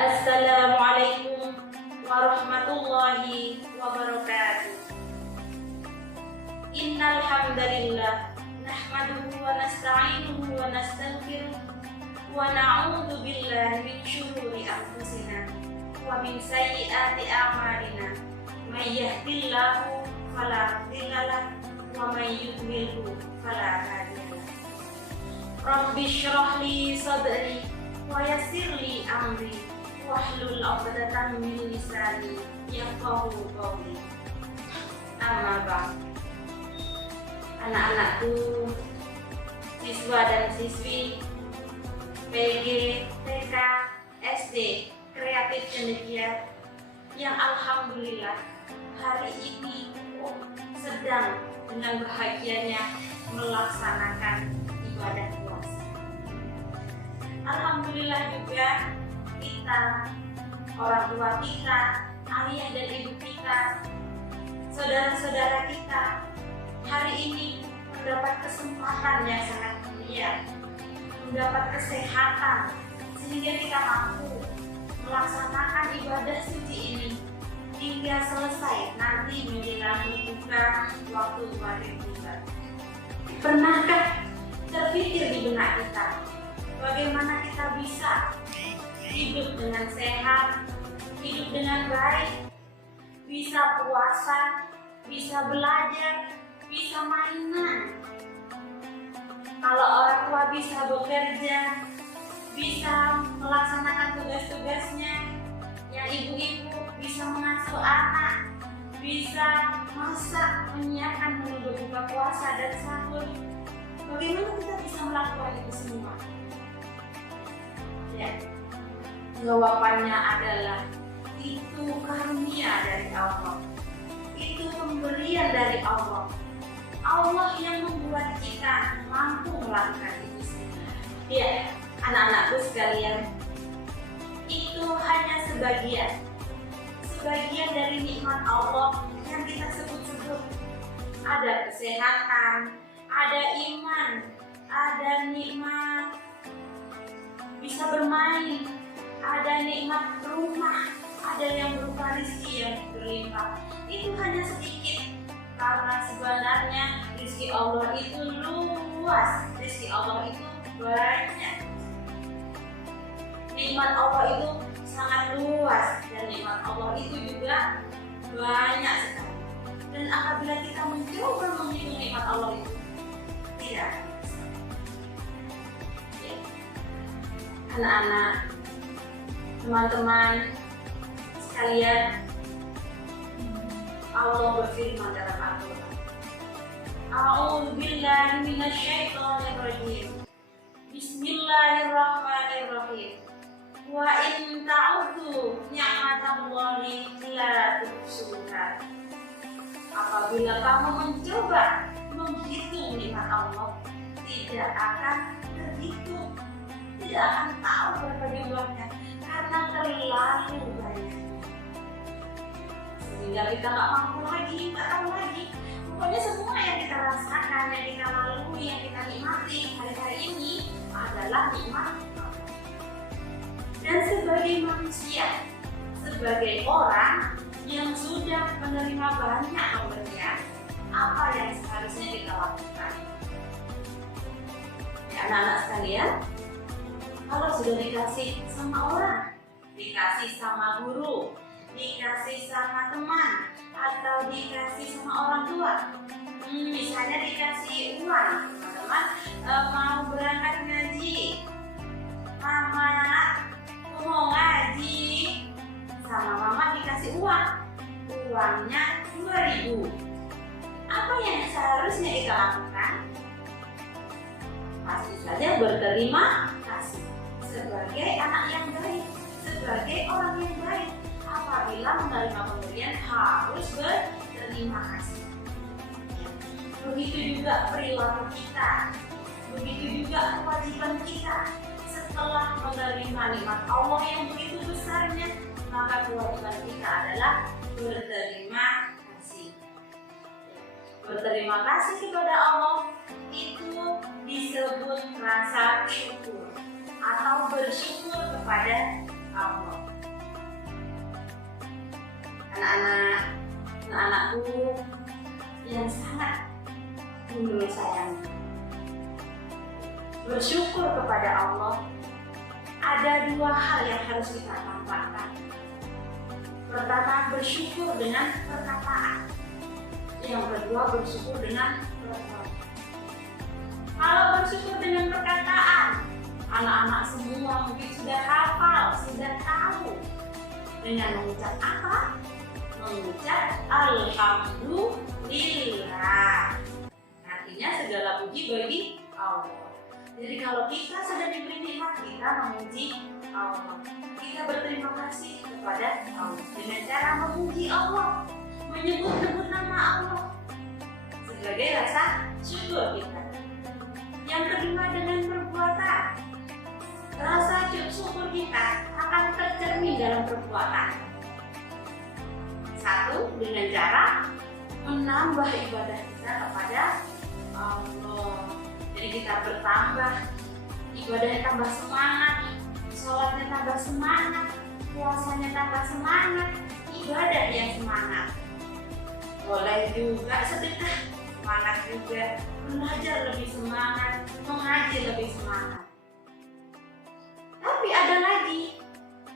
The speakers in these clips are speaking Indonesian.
Assalamualaikum warahmatullahi wabarakatuh. Innal hamdalillah nahmaduhu wa nasta'inuhu wa nastaghfiruh wa na'udzu billahi min syururi anfusina wa min sayyiati a'malina. May yahdihillahu fala mudilla lahu wa may yudlilhu fala hadiya lahu. Rabbi shrah li sadri wa yassir li amri wahlul 'uqdatam min lisani yafqahu qawli. Amma ba'd. Anak-anakku, siswa dan siswi PG, TK, SD, Kreatif Cendekia yang alhamdulillah hari ini sedang dengan bahagianya melaksanakan ibadah puasa. Alhamdulillah juga kita, orang tua kita, ayah dan ibu kita, saudara-saudara kita hari ini mendapat kesempatan yang sangat mulia, mendapat kesehatan sehingga kita mampu melaksanakan ibadah suci ini hingga selesai nanti menjelang berbuka waktu maghrib tiba. Pernahkah terpikir di benak kita bagaimana kita bisa hidup dengan sehat, hidup dengan baik, bisa puasa, bisa belajar, bisa mainan? Kalau orang tua bisa bekerja, bisa melaksanakan tugas-tugasnya, yang ibu-ibu bisa mengasuh anak, bisa masak, menyiapkan menu berbuka puasa dan sahur, bagaimana kita bisa melakukan itu semua? Ya, jawabannya adalah itu karunia dari Allah, itu pemberian dari Allah. Allah yang membuat kita mampu melakukan itu semua. Ya, anak-anakku sekalian, itu hanya sebagian dari nikmat Allah yang kita sebut-sebut. Ada kesehatan, ada iman, ada nikmat bisa bermain, ada nikmat rumah, ada yang berupa rezeki yang berlimpah. Itu hanya sedikit, karena sebenarnya rezeki Allah itu luas, rezeki Allah itu banyak. Nikmat Allah itu sangat luas dan nikmat Allah itu juga banyak sekali. Dan apabila kita mencoba menghitung nikmat Allah itu, tidak. Anak-anak, teman-teman sekalian, Allah berfirman dalam Al-Quran, A'udzu billahi minasyaitonir rajim. Bismillahirrahmanirrahim. Wa in ta'udzu ni'matallahi la tuhsuha. Apabila kamu mencoba menghitung nikmat Allah, tidak akan terhitung, tidak akan tahu berapa jumlahnya karena terlalu banyak. Sehingga kita nggak mampu lagi, nggak tahu lagi. Pokoknya semua yang kita rasakan, yang kita lalui, yang kita nikmati hari-hari ini adalah nikmat. Dan sebagai manusia, sebagai orang yang sudah menerima banyak pemberian, apa yang seharusnya kita lakukan? Ya, anak-anak sekalian, kalau sudah dikasih sama orang, dikasih sama guru, dikasih sama teman, atau dikasih sama orang tua, misalnya dikasih uang, teman-teman mau berangkat ngaji, mama mau ngaji, sama mama dikasih uang, uangnya 2.000. Apa yang seharusnya kita lakukan? Pasti saja berterima kasih sebagai anak yang baik, sebagai orang yang baik. apabila menerima pemberian harus berterima kasih. Begitu juga perilaku kita, begitu juga kewajiban kita. Setelah menerima nikmat Allah yang begitu besarnya, maka kewajiban kita adalah berterima kasih. Berterima kasih kepada Allah itu disebut rasa syukur atau bersyukur kepada Allah. Anak-anakku yang sangat Bunda sayangi, bersyukur kepada Allah ada dua hal yang harus kita tampakkan. Pertama, bersyukur dengan perkataan. Yang kedua, bersyukur dengan perbuatan. Kalau bersyukur dengan perkataan, anak-anak semua mungkin sudah hafal, sudah tahu. Dengan mengucap apa? Mengucap Alhamdulillah. Artinya segala puji bagi Allah. Jadi kalau kita sudah diberi nikmat, kita memuji Allah. Kita berterima kasih kepada Allah dengan cara memuji Allah, menyebut-nyebut nama Allah sebagai rasa syukur kita. Yang kedua, dengan perbuatan. Rasa syukur kita akan tercermin dalam perbuatan. Satu, dengan cara menambah ibadah kita kepada Allah. Jadi kita bertambah, ibadahnya tambah semangat, sholatnya tambah semangat, puasanya tambah semangat, ibadah yang semangat. Boleh juga sedekah, semangat juga, belajar lebih semangat, mengaji lebih semangat. Tapi ada lagi,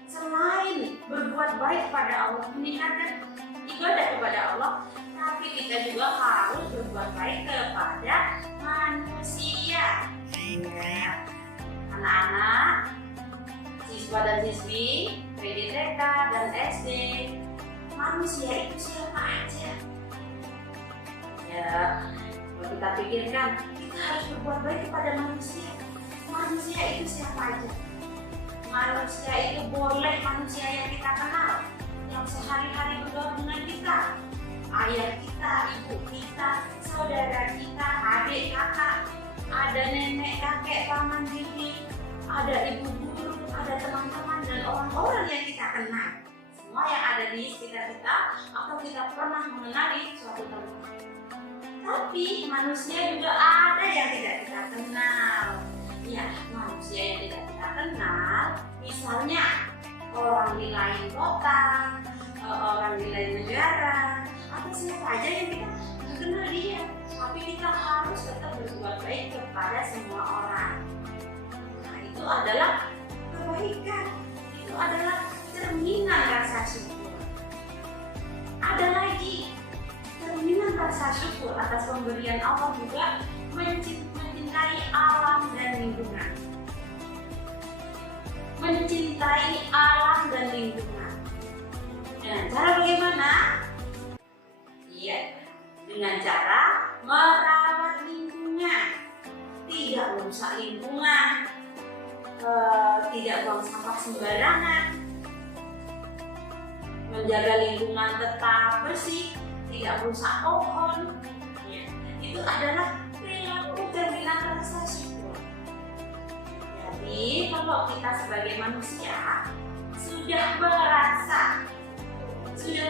selain berbuat baik pada Allah, meningkatkan ibadah kepada Allah, tapi kita juga harus berbuat baik kepada manusia. Ya. Anak-anak, siswa dan siswi PDTK dan SD, manusia itu siapa aja? Ya, kalau kita pikirkan, kita harus berbuat baik kepada manusia. Manusia itu siapa aja? Manusia itu boleh manusia yang kita kenal, yang sehari-hari bergaul dengan kita, ayah kita, ibu kita, saudara kita, adik kakak, ada nenek kakek, paman bibi, ada ibu guru, ada teman-teman dan orang-orang yang kita kenal. Semua yang ada di sekitar kita atau kita pernah mengenali suatu tempat. Tapi manusia juga ada yang tidak kita kenal. Ya, manusia yang tidak kita kenal, misalnya orang di lain kota, orang di lain negara, atau siapa aja yang kita nggak kenal dia. Tapi kita harus tetap berbuat baik kepada semua orang. Nah, itu adalah kebaikan. Itu adalah cerminan rasa syukur. Ada lagi cerminan rasa syukur atas pemberian Allah juga mencintai alam dan lingkungan. Mencintai alam dan lingkungan. Dengan cara bagaimana? Iya, dengan cara merawat lingkungan, tidak merusak lingkungan, tidak buang sampah sembarangan, menjaga lingkungan tetap bersih, tidak merusak pohon. Ya, itu adalah perilaku cerminan rasa syukur. Jadi kalau kita sebagai manusia sudah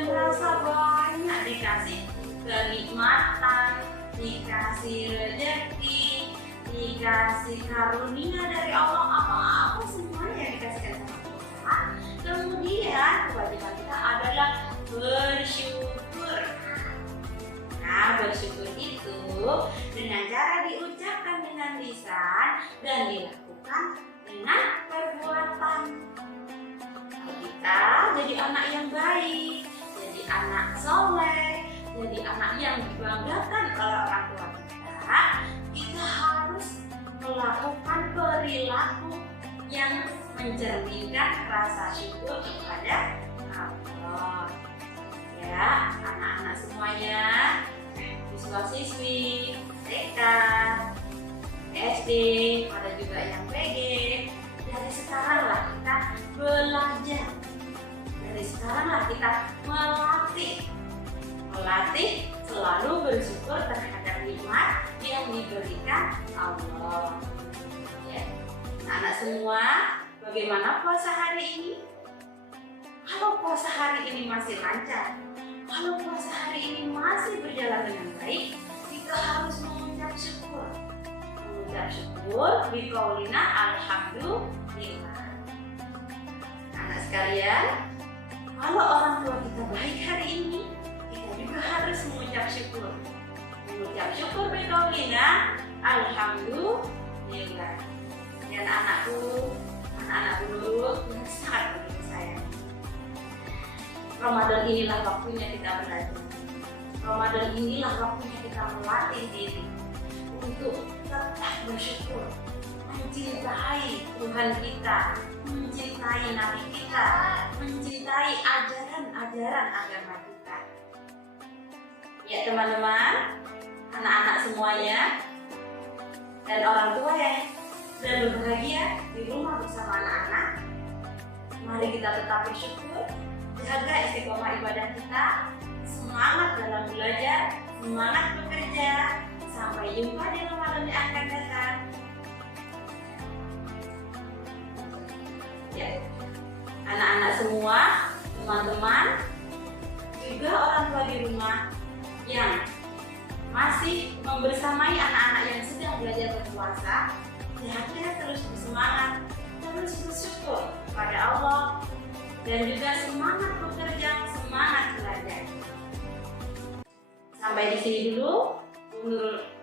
merasa banyak dikasih kenikmatan, dikasih rezeki, dikasih karunia dari Allah, apa-apa semuanya yang dikasihkan sama Tuhan. Kemudian kewajiban kita adalah bersyukur. Nah, bersyukur itu dengan cara diucapkan dengan lisan dan dilakukan dengan perbuatan. Kita jadi anak yang baik, jadi anak soleh, jadi anak yang dibanggakan oleh orang tua kita, kita harus melakukan perilaku yang mencerminkan rasa syukur kepada Allah. Ya, anak-anak semuanya, siswa-siswi, TK, SD, ada juga yang PG. Dari sekarang lah kita belajar. Dari sekarang lah semua, bagaimana puasa hari ini? Kalau puasa hari ini masih lancar, kalau puasa hari ini masih berjalan dengan baik, kita harus mengucap syukur. Mengucap syukur biqaulina alhamdulillah. Anak sekalian, kalau orang tua kita baik hari ini, kita juga harus mengucap syukur. Mengucap syukur biqaulina alhamdulillah. Dan anak-anak dulu yang sangat begitu sayang. Ramadan inilah waktunya kita belajar. Ramadan inilah waktunya kita melatih diri untuk tetap bersyukur, mencintai Tuhan kita, mencintai Nabi kita, mencintai ajaran-ajaran agama kita. Ya teman-teman, anak-anak semuanya, dan orang tua yang sedang berbahagia di rumah bersama anak-anak, mari kita tetap bersyukur, jaga istiqomah ibadah kita, semangat dalam belajar, semangat bekerja. Sampai jumpa di Ramadan yang akan datang. Ya, anak-anak semua, teman-teman, juga orang tua di rumah yang masih membersamai anak-anak yang sedang belajar berpuasa, jaga terus bersemangat, terus bersyukur pada Allah, dan juga semangat bekerja, semangat belajar. Sampai di sini dulu,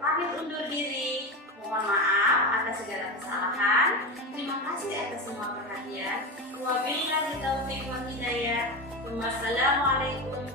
pamit undur diri. Mohon maaf atas segala kesalahan. Terima kasih atas semua perhatian. Wabillahi taufiq wal hidayah. Wassalamualaikum